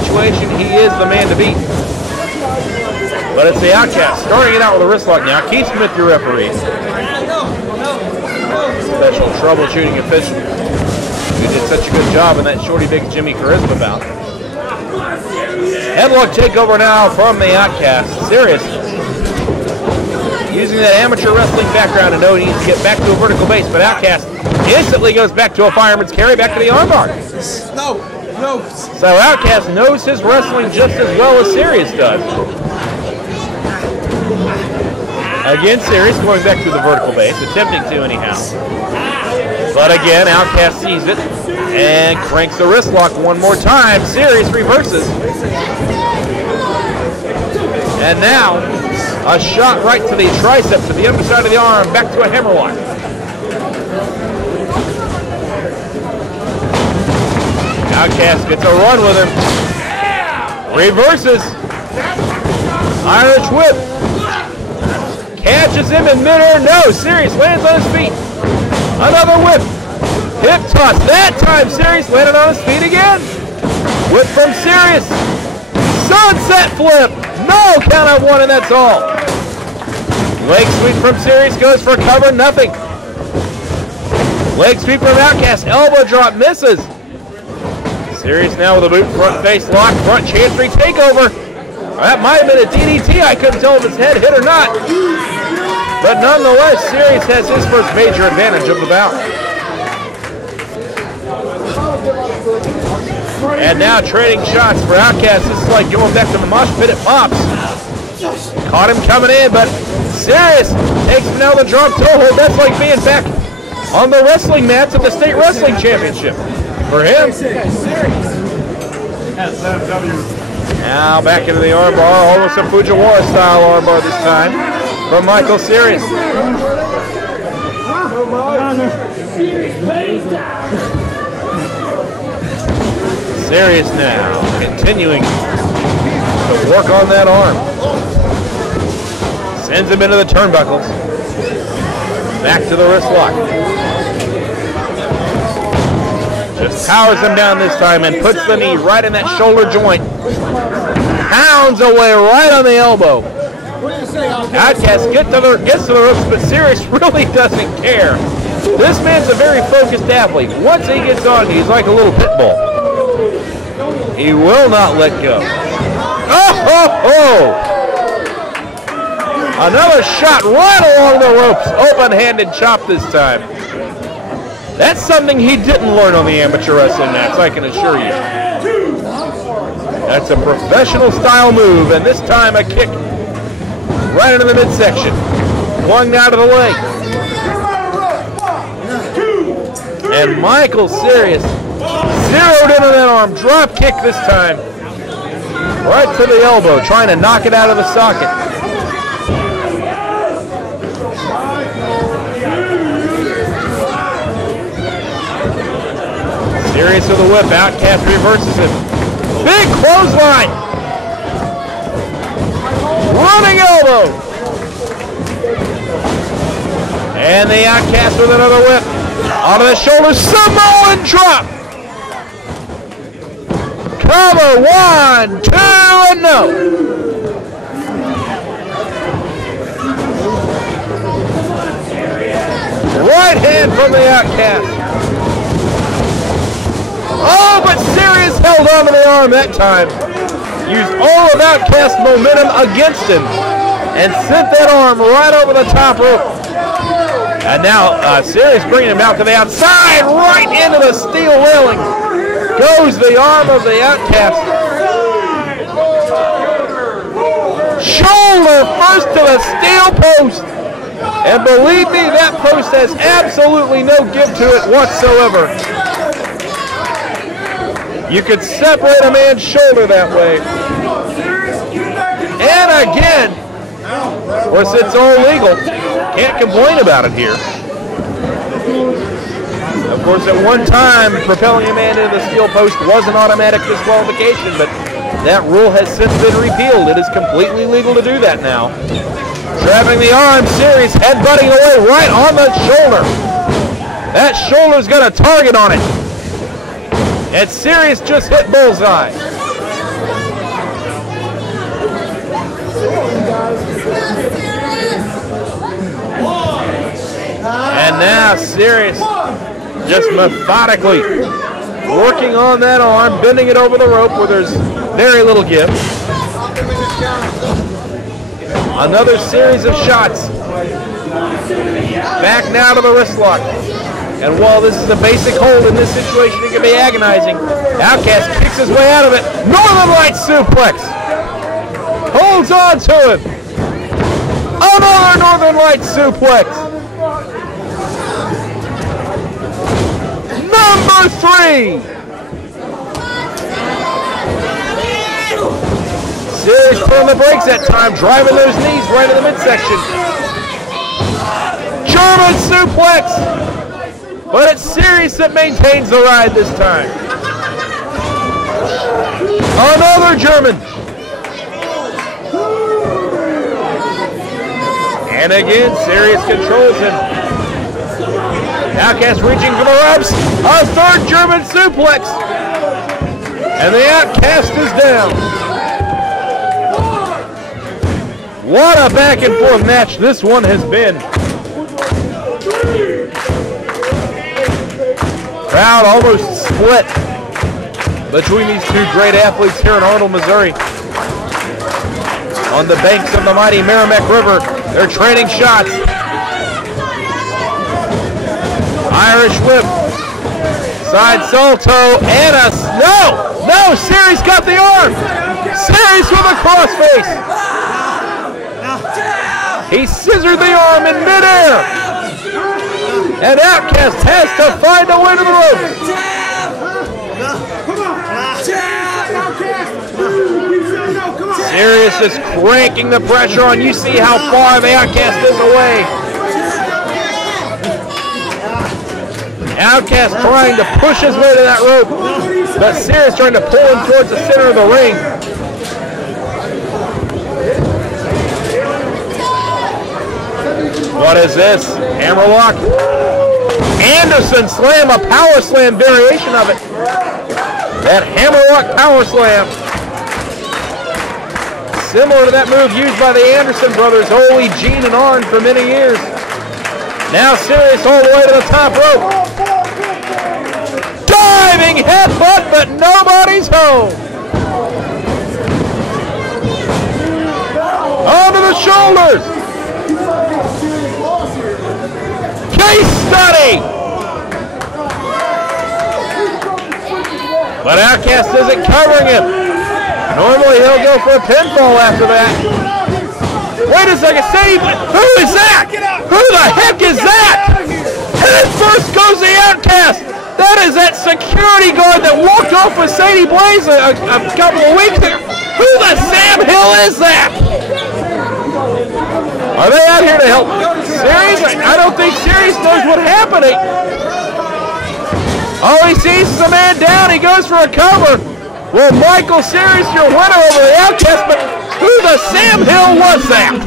situation, he is the man to beat. But it's the Outtkast starting it out with a wrist lock now. Keith Smith, your referee. Special troubleshooting official who did such a good job in that Shorty Biggs Jimmy Charisma bout. Headlock takeover now from the Outtkast. Serious. Using that amateur wrestling background to know he needs to get back to a vertical base, but Outtkast instantly goes back to a fireman's carry, back to the armbar. No. So Outtkast knows his wrestling just as well as Serious does. Again, Serious going back to the vertical base, attempting to anyhow. But again, Outtkast sees it and cranks the wrist lock one more time. Serious reverses. And now, a shot right to the tricep, to the underside of the arm, back to a hammerlock. Outtkast gets a run with him. Reverses. Irish whip. Catches him in midair. No, Serious lands on his feet. Another whip. Hip toss. That time, Serious landed on his feet again. Whip from Serious. Sunset flip. No, count out one, and that's all. Leg sweep from Serious goes for cover, nothing. Leg sweep from Outtkast, elbow drop, misses. Serious now with a boot, front face lock, front chancery takeover. That might have been a DDT, I couldn't tell if his head hit or not. But nonetheless, Serious has his first major advantage of the bout. And now trading shots for Outtkast. This is like going back to the mosh pit at Pops. Caught him coming in, but Serious takes him now the drop toe hold. That's like being back on the wrestling mats at the state wrestling championship for him. Now back into the armbar, almost a Fujiwara style armbar this time from Michael Serious. Serious now, continuing to work on that arm. Sends him into the turnbuckles. Back to the wrist lock. Just powers him down this time and puts the knee right in that shoulder joint. Pounds away right on the elbow. Outtkast gets to the ropes, but Serious really doesn't care. This man's a very focused athlete. Once he gets on, he's like a little pit bull. He will not let go. Oh, ho, ho! Another shot right along the ropes. Open-handed chop this time. That's something he didn't learn on the amateur wrestling mats, I can assure you. That's a professional style move, and this time a kick right into the midsection. Flung down to the leg. And Michael Serious zeroed into that arm. Drop kick this time. Right to the elbow, trying to knock it out of the socket. Serious with a whip. Outtkast reverses it. Big clothesline. Running elbow. And the Outtkast with another whip. Onto the shoulder. Samoan drop. Cover. 1, 2, and no. Right hand from the Outtkast. Oh, but Serious held on to the arm that time. Used all of Outtkast's momentum against him and sent that arm right over the top rope. And now Serious bringing him out to the outside, right into the steel railing. Goes the arm of the Outtkast. Shoulder first to the steel post. And believe me, that post has absolutely no give to it whatsoever. You could separate a man's shoulder that way. And again, of course it's all legal. Can't complain about it here. Of course, at one time, propelling a man into the steel post was an automatic disqualification, but that rule has since been repealed. It is completely legal to do that now. Trapping the arm, Serious headbutting away right on the shoulder. That shoulder's got a target on it. And Serious just hit bullseye. And now Sirius just methodically working on that arm, bending it over the rope where there's very little give. Another series of shots. Back now to the wrist lock. And while this is a basic hold in this situation, it can be agonizing. Outtkast kicks his way out of it. Northern Lights suplex. Holds on to him. Another Northern Lights suplex. Number 3. Sirius pulling the brakes that time, driving those knees right in the midsection. German suplex. But it's Sirius that maintains the ride this time. Another German. And again, Sirius controls him. Outtkast reaching for the ropes. A third German suplex. And the Outtkast is down. What a back and forth match this one has been. Crowd almost split between these two great athletes here in Arnold, Missouri. On the banks of the mighty Merrimack River, they're trading shots. Irish whip, side salto, and a no! Sirius got the arm. Sirius with a crossface. He scissored the arm in midair. And Outtkast has to find a way to the ropes. Sirius is cranking the pressure on. You see how far the Outtkast is away. Outtkast trying to push his way to that rope, but Sirius trying to pull him towards the center of the ring. What is this? Hammerlock. Anderson slam, a power slam variation of it. That hammerlock power slam. Similar to that move used by the Anderson brothers, Ole, Gene, and Arn for many years. Now Sirius all the way to the top rope. Diving headbutt, but nobody's home. Onto the shoulders. Case study. But Outtkast isn't covering him. Normally he'll go for a pinfall after that. Wait a second, Sadie, who is that? Who the heck is that? Head first goes the Outtkast. That is that security guard that walked off with Sadie Blaze a couple of weeks ago. Who the Sam Hill is that? Are they out here to help Sirius? I don't think Sirius knows what's happening. All he sees is a man down. He goes for a cover. Well, Michael Sirius, your winner over the Outtkast, but who the Sam Hill was that?